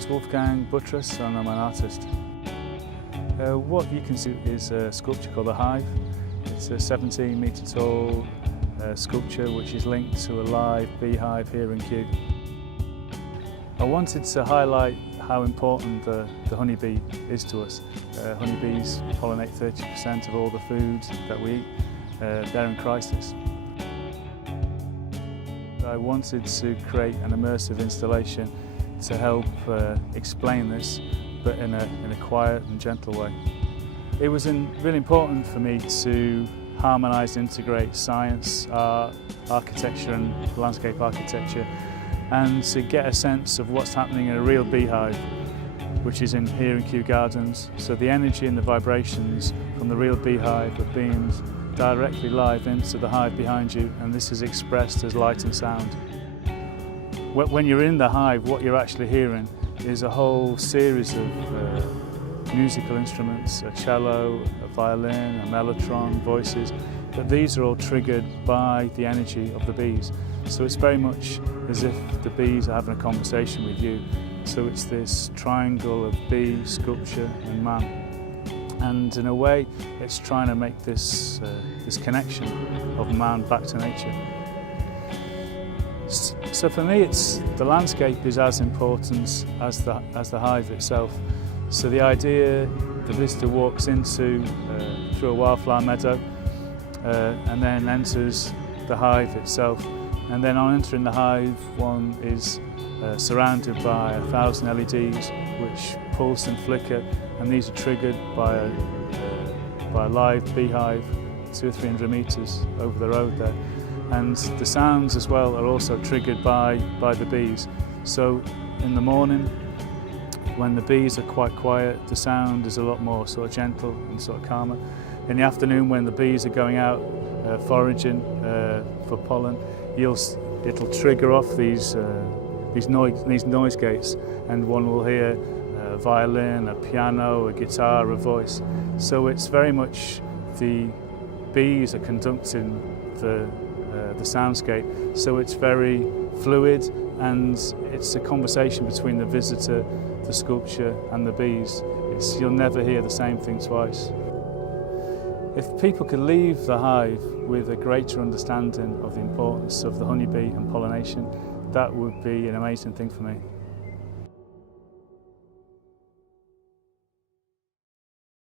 name's Wolfgang Buttress and I'm an artist. What you can see is a sculpture called The Hive. It's a 17-metre tall sculpture which is linked to a live beehive here in Kew. I wanted to highlight how important the honeybee is to us. Honeybees pollinate 30% of all the food that we eat. They're in crisis. I wanted to create an immersive installation to help explain this, but in a quiet and gentle way. It was really important for me to harmonise and integrate science, art, architecture and landscape architecture, and to get a sense of what's happening in a real beehive, which is here in Kew Gardens. So the energy and the vibrations from the real beehive are beamed directly live into the hive behind you, and this is expressed as light and sound. When you're in the hive, what you're actually hearing is a whole series of musical instruments, a cello, a violin, a mellotron, voices, but these are all triggered by the energy of the bees. So it's very much as if the bees are having a conversation with you. So it's this triangle of bee, sculpture and man. And in a way, it's trying to make this connection of man back to nature. So for me, the landscape is as important as the hive itself. So the idea the visitor walks into through a wildflower meadow and then enters the hive itself. And then on entering the hive, one is surrounded by 1,000 LEDs which pulse and flicker, and these are triggered by a live beehive 200 or 300 metres over the road there. And the sounds as well are also triggered by the bees. So in the morning, when the bees are quite quiet, the sound is a lot more sort of gentle and sort of calmer. In the afternoon, when the bees are going out foraging for pollen, it'll trigger off these noise gates, and one will hear a violin, a piano, a guitar, a voice. So it's very much the bees are conducting the soundscape, so it's very fluid, and it's a conversation between the visitor, the sculpture and the bees. You'll never hear the same thing twice. If people could leave the hive with a greater understanding of the importance of the honeybee and pollination, that would be an amazing thing for me.